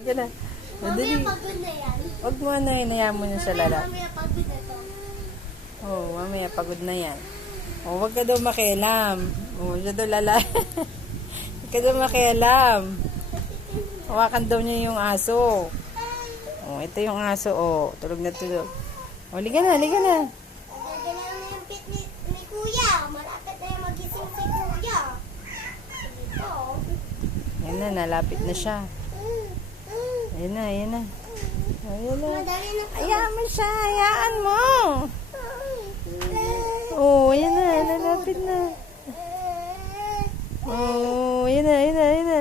Halika na. Madali. Mamaya pagod na yan. Huwag mo na, hinayaan mo na siya lalaki. Mamaya pagod na to. Oo, mamaya pagod na yan. O, huwag ka daw makialam. O, siya daw lalaki. Huwag ka daw makialam. Hawakan daw niya yung aso. O, ito yung aso. O, tulog na tulog. O, halika na, halika na. Nagdala na yung pit ni Kuya. Malapit na yung magising si Kuya. Ito. Ayan na, nalapit na siya. Ayan na, ayan na. Ayan na. Madali na po. Hayaan mo siya, hayaan mo. Oh, ayan na, nalapit na. Oh, ayan na, ayan na, ayan na.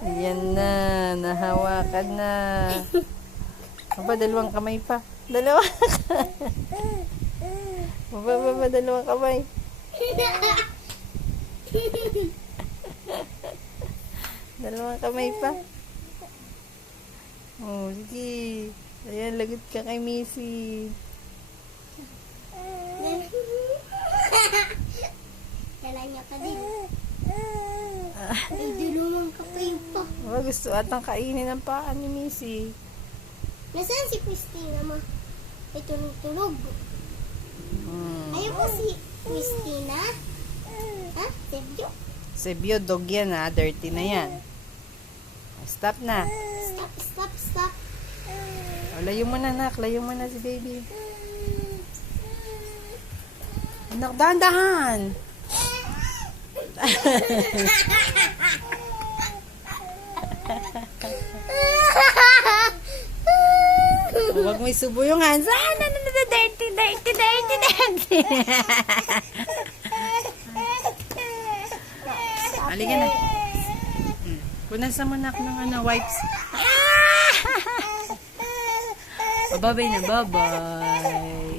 Ayan na, nahawakan na. Aba, dalawang kamay pa. Dalawang Aba, dalawang kamay. Dalawang kamay pa. Oh, sige. Ayan, lagot ka kay Missy. Dala niya pa din. Ay, dilumang kapayo pa. Oh, gusto atang kainin ang paa ni Missy. Nasaan si Christina, ma? Ay, tulog-tulog. Ayaw ko si Christina. Ha? Sebyo? Sebyo, dog yan ha. Dirty na yan. Stop na. Stop, stop, stop. Oh, layo mo na, nak. Layo mo na si baby. Anak, dahan-dahan. Huwag mo isubo yung hands. Dirty, dirty, dirty, dirty. Halika na. Punasan mo na ng wipes. Bye-bye na, bye-bye.